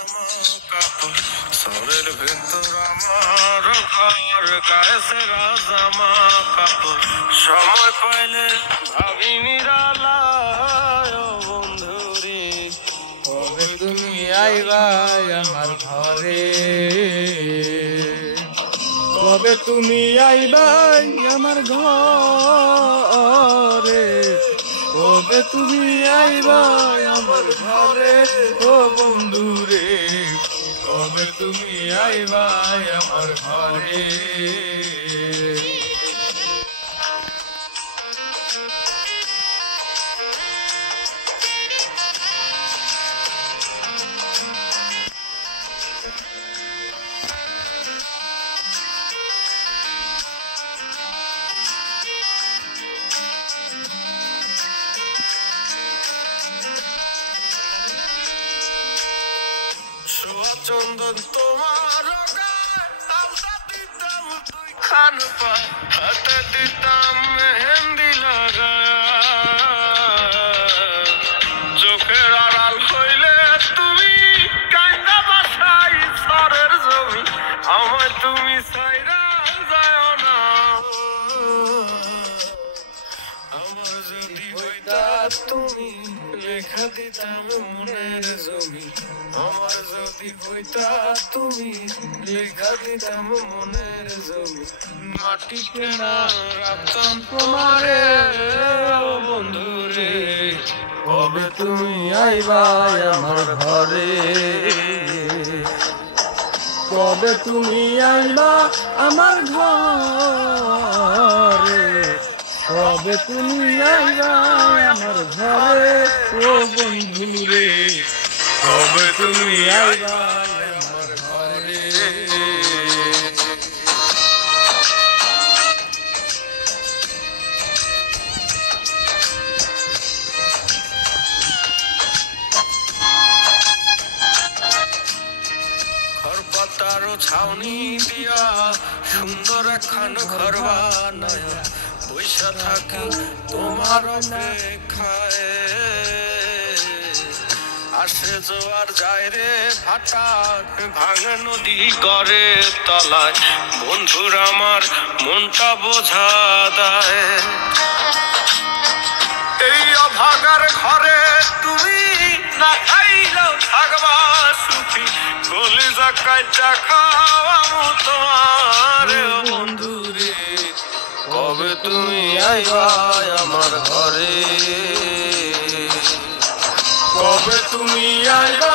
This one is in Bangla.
জামা কাপড় সরের ভেতর আমার ঘর গায়ে সেরা জামা কাপড় সময় পাইলে ভাবি নিরালায় বন্ধুরে কবে তুমি আইবা আমার ঘরে, কবে তুমি আইবা আমার ঘরে, কবে তুমি আইবা আমার ঘরে ও বন্ধুরে, কবে তুমি আইবা আমার ঘরে। চন্দন তোমার আলতা দিতাম তুই খান পা হাতে দিতাম মেহেন্দি লাগায় চোখের আড়াল হইলে তুমি কান্দা বাসাই সরের জমি আমায় তুমি সাইরা যায় না। আমার যদি হইতা তুমি লেখা দিতাম মনের জমি, আমার যদি হইতা তুমি লেখা দিতাম মনের জমি, মাটি কেনা রাখতাম তোমারে বন্ধুরে, কবে তুমি আইবা আমার ঘরে, কবে তুমি আইবা আমার ঘরে, কবে তুমি আইবা আমার ঘরে ও বন্ধুরে, কবে তুমি আইবা আমার ঘরে। খড়পাতারও ছাউনি দিয়া সুন্দর একখান ঘর বানায়া পয়সা থাকি তোমার অপেক্ষায়, আসে জোয়ার যায় রে ভাটা ভাঙে নদী গড়ে তলায় বন্ধুর আমার মনটা বোঝা দেয়। এই অভাগার ঘরে তুমি না খাইলেও থাকবা সুখী, কলিজা কাইটা খাওয়া তোমার বন্ধুরে, কবে তুমি আইবা আমার ঘরে, কবে তুমি আইবা